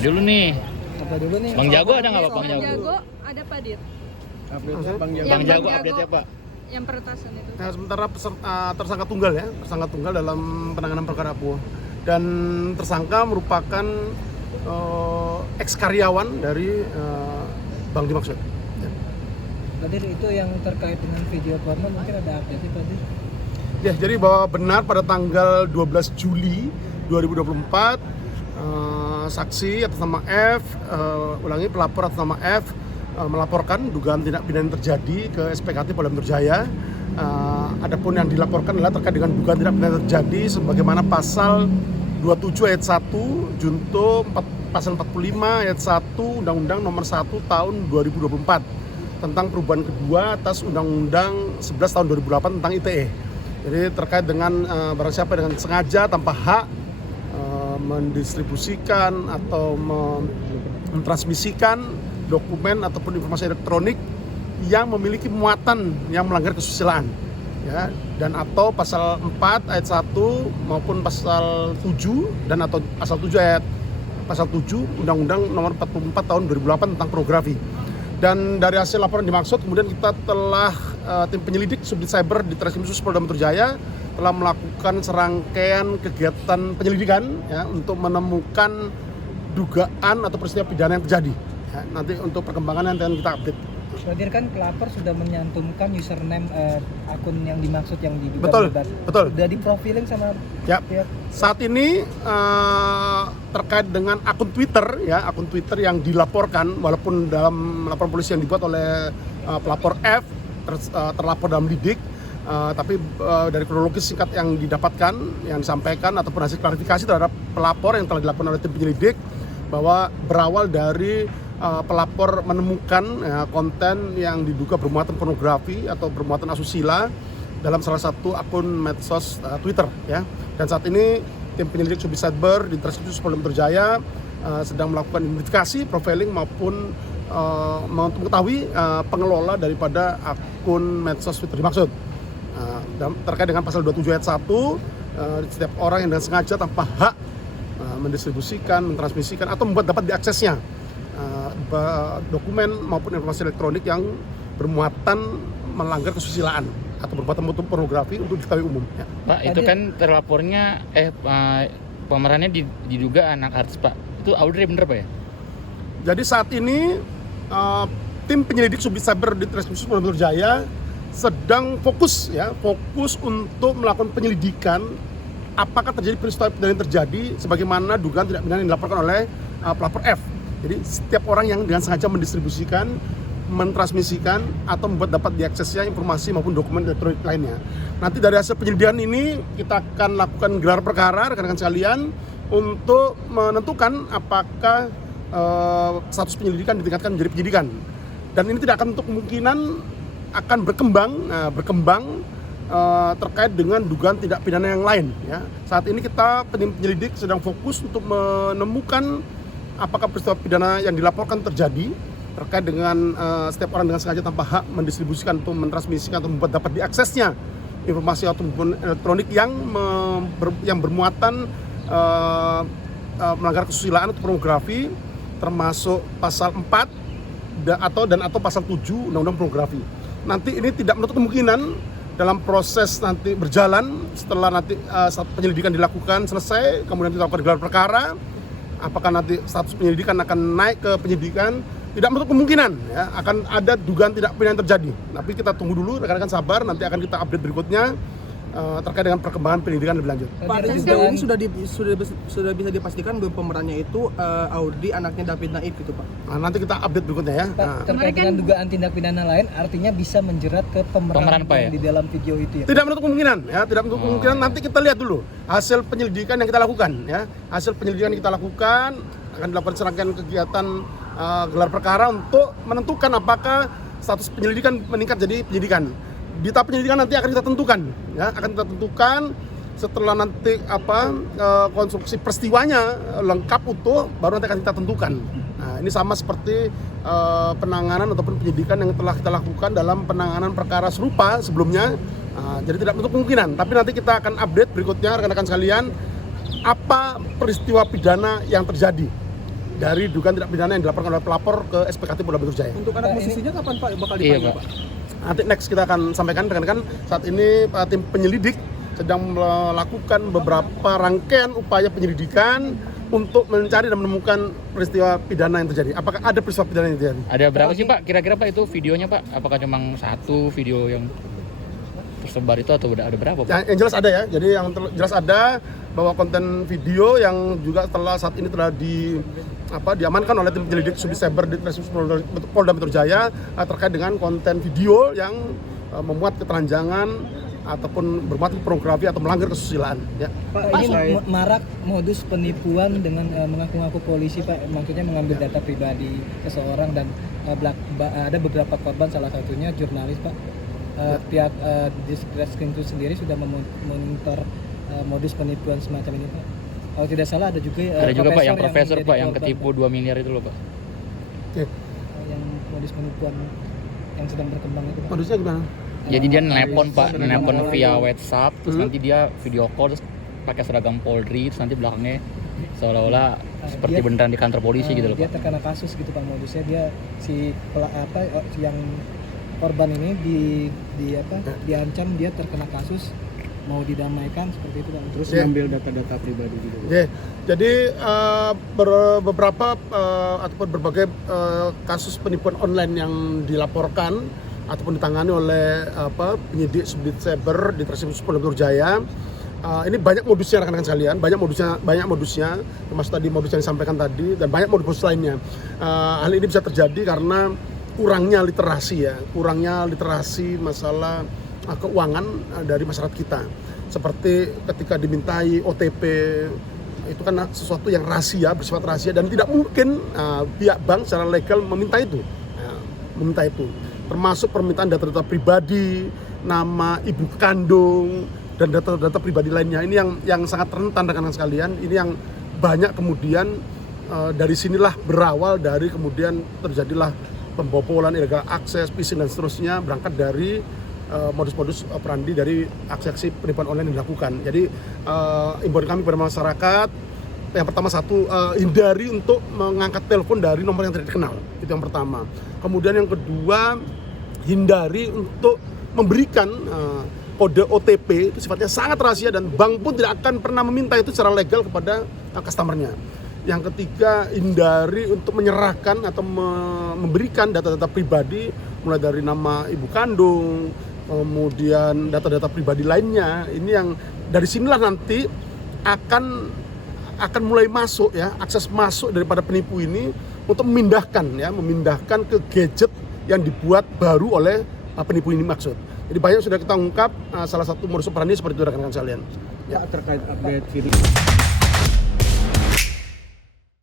Mulai dulu nih. Apa dulu nih? Bang Jago ada nggak Pak? Bang Bang Jago. Jago ada Pak Dir. Bang Jago. Bang Yang Jago Bang update ya Jago. Pak. Yang peretasan itu. Nah, sementara tersangka tunggal ya, tersangka tunggal dalam penanganan perkara Apuo. Dan tersangka merupakan ex karyawan dari Bank Dimaksud. Ya. Pak Dir, itu yang terkait dengan video porno mungkin ada update Pak Dir? Ya, jadi bahwa benar pada tanggal 12 Juli 2024 saksi atas nama F, pelapor atas nama F melaporkan dugaan tindak pidana yang terjadi ke SPKT Polda Metro Jaya. Adapun yang dilaporkan adalah terkait dengan dugaan tindak pidana terjadi sebagaimana pasal 27 ayat 1 junto pasal 45 ayat 1 Undang-Undang Nomor 1 Tahun 2024 tentang perubahan kedua atas Undang-Undang 11 Tahun 2008 tentang ITE. Jadi terkait dengan barang siapa dengan sengaja tanpa hak mendistribusikan atau mentransmisikan dokumen ataupun informasi elektronik yang memiliki muatan yang melanggar kesusilaan, ya, dan atau pasal 4 ayat 1 maupun pasal 7 dan atau pasal 7 ayat pasal 7 Undang-Undang Nomor 44 Tahun 2008 tentang pornografi. Dan dari hasil laporan dimaksud kemudian kita telah tim penyelidik Subdit Cyber di Treskrim Khusus Polda Metro Jaya telah melakukan serangkaian kegiatan penyelidikan ya untuk menemukan dugaan atau peristiwa pidana yang terjadi. Ya, nanti untuk perkembangan nanti akan kita update. Pak Dir, kan pelapor sudah menyantumkan username akun yang dimaksud yang diduga Betul, bebas. betul. Sudah diprofiling sama Ya. pihak. Saat ini terkait dengan akun Twitter ya, akun Twitter yang dilaporkan walaupun dalam laporan polisi yang dibuat oleh pelapor F terlapor dalam lidik, tapi dari kronologis singkat yang didapatkan, yang disampaikan ataupun hasil klarifikasi terhadap pelapor yang telah dilakukan oleh tim penyelidik bahwa berawal dari pelapor menemukan konten yang diduga bermuatan pornografi atau bermuatan asusila dalam salah satu akun medsos Twitter ya. Dan saat ini tim penyelidik Subdit Cyber di Treskrim Khusus Polda Metro Jaya sedang melakukan identifikasi, profiling maupun mengetahui pengelola daripada akun medsos Twitter dimaksud. Terkait dengan pasal 27 ayat 1, setiap orang yang dengan sengaja tanpa hak mendistribusikan, mentransmisikan atau membuat dapat diaksesnya dokumen maupun informasi elektronik yang bermuatan melanggar kesusilaan atau bermuatan pornografi untuk diketahui umum. Ya. Pak, itu kan terlapornya pemerannya diduga anak artis Pak. Itu Audrey bener Pak ya? Jadi saat ini tim penyelidik Subdit Cyber di Treskrim Khusus Polda Metro Jaya sedang fokus untuk melakukan penyelidikan apakah terjadi peristiwa pidana yang terjadi sebagaimana dugaan tindak pidana yang dilaporkan oleh pelapor F. Jadi setiap orang yang dengan sengaja mendistribusikan, mentransmisikan atau membuat dapat diaksesnya informasi maupun dokumen elektronik lainnya. Nanti dari hasil penyelidikan ini kita akan lakukan gelar perkara rekan-rekan sekalian untuk menentukan apakah status penyelidikan ditingkatkan menjadi penyidikan. Dan ini tidak akan untuk kemungkinan akan berkembang terkait dengan dugaan tindak pidana yang lain. Ya. Saat ini kita penyelidik sedang fokus untuk menemukan apakah peristiwa pidana yang dilaporkan terjadi terkait dengan setiap orang dengan sengaja tanpa hak mendistribusikan atau mentransmisikan atau membuat dapat diaksesnya informasi ataupun elektronik yang bermuatan melanggar kesusilaan atau pornografi termasuk pasal 4 atau pasal 7 Undang-Undang Pornografi. Nanti ini tidak menutup kemungkinan dalam proses nanti berjalan setelah nanti penyelidikan dilakukan selesai kemudian dilakukan gelar perkara, apakah nanti status penyelidikan akan naik ke penyidikan, tidak menutup kemungkinan ya, akan ada dugaan tidak pidana yang terjadi. Tapi kita tunggu dulu, rekan-rekan sabar, nanti akan kita update berikutnya terkait dengan perkembangan penyidikan lebih lanjut. Pak, dan sejauh ini sudah bisa dipastikan bahwa pemerannya itu Audi anaknya David Naif gitu Pak. Nah, nanti kita update berikutnya ya. Pak, terkait dengan dugaan tindak pidana lain artinya bisa menjerat ke pemeran Pak, yang ya? di dalam video itu ya? Tidak menutup kemungkinan ya, tidak menutup kemungkinan. Nanti kita lihat dulu hasil penyelidikan yang kita lakukan ya. Hasil penyelidikan yang kita lakukan akan dilakukan serangkaian kegiatan gelar perkara untuk menentukan apakah status penyelidikan meningkat jadi penyidikan. Di tahap penyelidikan nanti akan kita tentukan ya, akan kita tentukan setelah nanti konstruksi peristiwanya lengkap utuh baru nanti akan kita tentukan. Nah, ini sama seperti penanganan ataupun penyidikan yang telah kita lakukan dalam penanganan perkara serupa sebelumnya. Jadi tidak menutup kemungkinan, tapi nanti kita akan update berikutnya rekan-rekan sekalian apa peristiwa pidana yang terjadi dari dugaan tindak pidana yang dilaporkan oleh pelapor ke SPKT Polda Metro Jaya. Untuk anak musisinya kapan Pak bakal Iya, dipanggil Pak. Pak? Nanti next kita akan sampaikan rekan-rekan, saat ini tim penyelidik sedang melakukan beberapa rangkaian upaya penyelidikan untuk mencari dan menemukan peristiwa pidana yang terjadi. Apakah ada peristiwa pidana yang terjadi? Ada berapa sih Pak? Kira-kira Pak itu videonya Pak? Apakah cuma satu video yang tersebar itu atau ada berapa Pak? Yang jelas ada ya, jadi yang jelas ada bahwa konten video yang juga saat ini telah diamankan oleh tim penyelidik Subdit Cyber di Treskrimsus Polda Metro Jaya terkait dengan konten video yang memuat ketelanjangan ataupun bermuat pornografi atau melanggar kesusilaan. Ya. Pak, ini marak modus penipuan dengan mengaku-ngaku polisi, Pak. Maksudnya mengambil data pribadi seseorang dan ada beberapa korban, salah satunya jurnalis, Pak. Pihak Treskrimsus sendiri sudah memonitor modus penipuan semacam ini, Pak. Kalau tidak salah ada juga Pak yang profesor menjadi Pak yang korban, ketipu 2 miliar itu loh Pak. Oke. yang modus penipuan yang sedang berkembang itu, Pak. Modusnya gimana? Jadi dia nelpon Pak, nelpon via WhatsApp, terus nanti dia video call terus pakai seragam Polri, terus nanti belakangnya seolah-olah seperti dia- beneran di kantor polisi gitu loh Dia Pak. terkena kasus gitu, Pak, modusnya. Dia yang korban ini diancam dia terkena kasus, mau didamaikan seperti itu, Pak. Terus Ya. ngambil data-data pribadi gitu. Oke, jadi beberapa ataupun berbagai kasus penipuan online yang dilaporkan ataupun ditangani oleh penyidik Subdit Cyber di Treskrimsus Polda Metro Jaya. Ini banyak modusnya rekan-rekan sekalian, banyak modusnya, termasuk tadi modus yang disampaikan tadi dan banyak modus lainnya. Hal ini bisa terjadi karena kurangnya literasi masalah keuangan dari masyarakat kita. Seperti ketika dimintai OTP, itu kan sesuatu yang rahasia, bersifat rahasia dan tidak mungkin pihak bank secara legal meminta itu. Termasuk permintaan data-data pribadi, nama ibu kandung dan data-data pribadi lainnya. Ini yang sangat rentan rekan-rekan sekalian. Ini yang banyak kemudian dari sinilah berawal dari kemudian terjadilah pembobolan, illegal akses, phishing dan seterusnya, berangkat dari modus-modus operandi dari aksi-aksi penipuan online yang dilakukan. Jadi imbauan kami kepada masyarakat, yang pertama hindari untuk mengangkat telepon dari nomor yang tidak dikenal. Itu yang pertama. Kemudian yang kedua, hindari untuk memberikan kode OTP, itu sifatnya sangat rahasia dan bank pun tidak akan pernah meminta itu secara legal kepada customer-nya. Yang ketiga, hindari untuk menyerahkan atau memberikan data-data pribadi mulai dari nama ibu kandung, kemudian data-data pribadi lainnya. Ini yang dari sinilah nanti akan mulai masuk ya, akses masuk daripada penipu ini untuk memindahkan ke gadget yang dibuat baru oleh penipu ini maksud. Jadi banyak sudah kita ungkap, salah satu modus operandi seperti itu rekan-rekan sekalian. Ya, terkait update video.